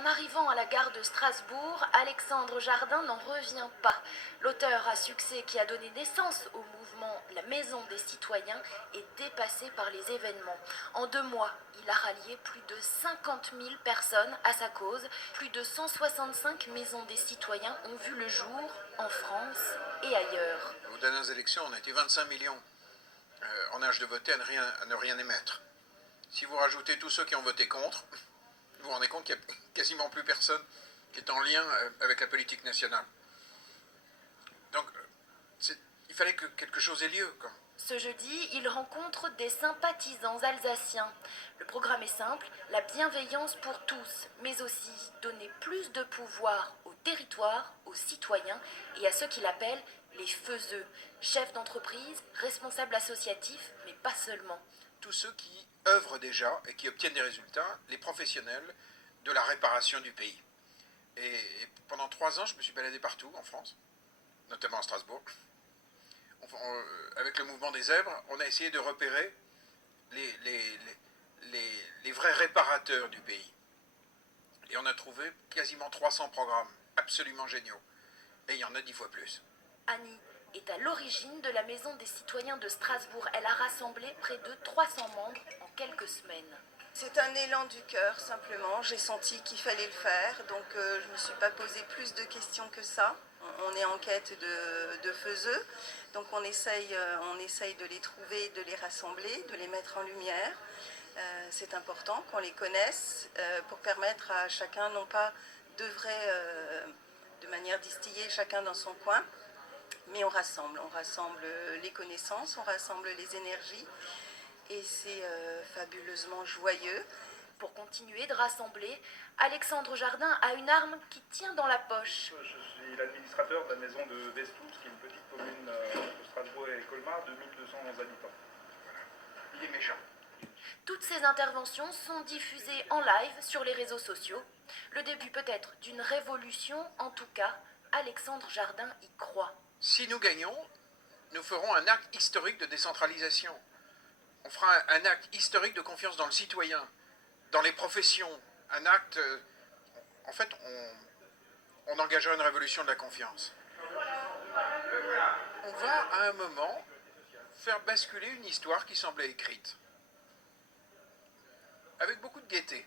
En arrivant à la gare de Strasbourg, Alexandre Jardin n'en revient pas. L'auteur à succès qui a donné naissance au mouvement La Maison des Citoyens est dépassé par les événements. En 2 mois, il a rallié plus de 50 000 personnes à sa cause. Plus de 165 maisons des citoyens ont vu le jour en France et ailleurs. Aux dernières élections, on a été 25 millions en âge de voter à ne rien émettre. Si vous rajoutez tous ceux qui ont voté contre, vous vous rendez compte qu'il n'y a quasiment plus personne qui est en lien avec la politique nationale. Donc, il fallait que quelque chose ait lieu, quoi. Ce jeudi, il rencontre des sympathisants alsaciens. Le programme est simple, la bienveillance pour tous, mais aussi donner plus de pouvoir au territoire, aux citoyens et à ceux qu'il appelle les faiseux, chefs d'entreprise, responsables associatifs, mais pas seulement. Tous ceux qui œuvrent déjà et qui obtiennent des résultats, les professionnels de la réparation du pays. Et pendant 3 ans, je me suis baladé partout en France, notamment à Strasbourg. Avec le mouvement des zèbres, on a essayé de repérer les vrais réparateurs du pays. Et on a trouvé quasiment 300 programmes absolument géniaux. Et il y en a 10 fois plus. Annie est à l'origine de la Maison des Citoyens de Strasbourg. Elle a rassemblé près de 300 membres en quelques semaines. C'est un élan du cœur, simplement. J'ai senti qu'il fallait le faire, donc je ne me suis pas posé plus de questions que ça. On est en quête de faiseux, donc on essaye de les trouver, de les rassembler, de les mettre en lumière. C'est important qu'on les connaisse pour permettre à chacun, non pas d'œuvrer de manière distillée, chacun dans son coin, mais on rassemble les connaissances, on rassemble les énergies, et c'est fabuleusement joyeux. Pour continuer de rassembler, Alexandre Jardin a une arme qui tient dans la poche. Je suis l'administrateur de la maison de Vestous, qui est une petite commune de Strasbourg et Colmar, 2200 habitants. Il est méchant. Toutes ces interventions sont diffusées en live sur les réseaux sociaux. Le début peut-être d'une révolution, en tout cas, Alexandre Jardin y croit. Si nous gagnons, nous ferons un acte historique de décentralisation. On fera un acte historique de confiance dans le citoyen, dans les professions. Un acte... en fait, on engagera une révolution de la confiance. On va, à un moment, faire basculer une histoire qui semblait écrite. Avec beaucoup de gaieté.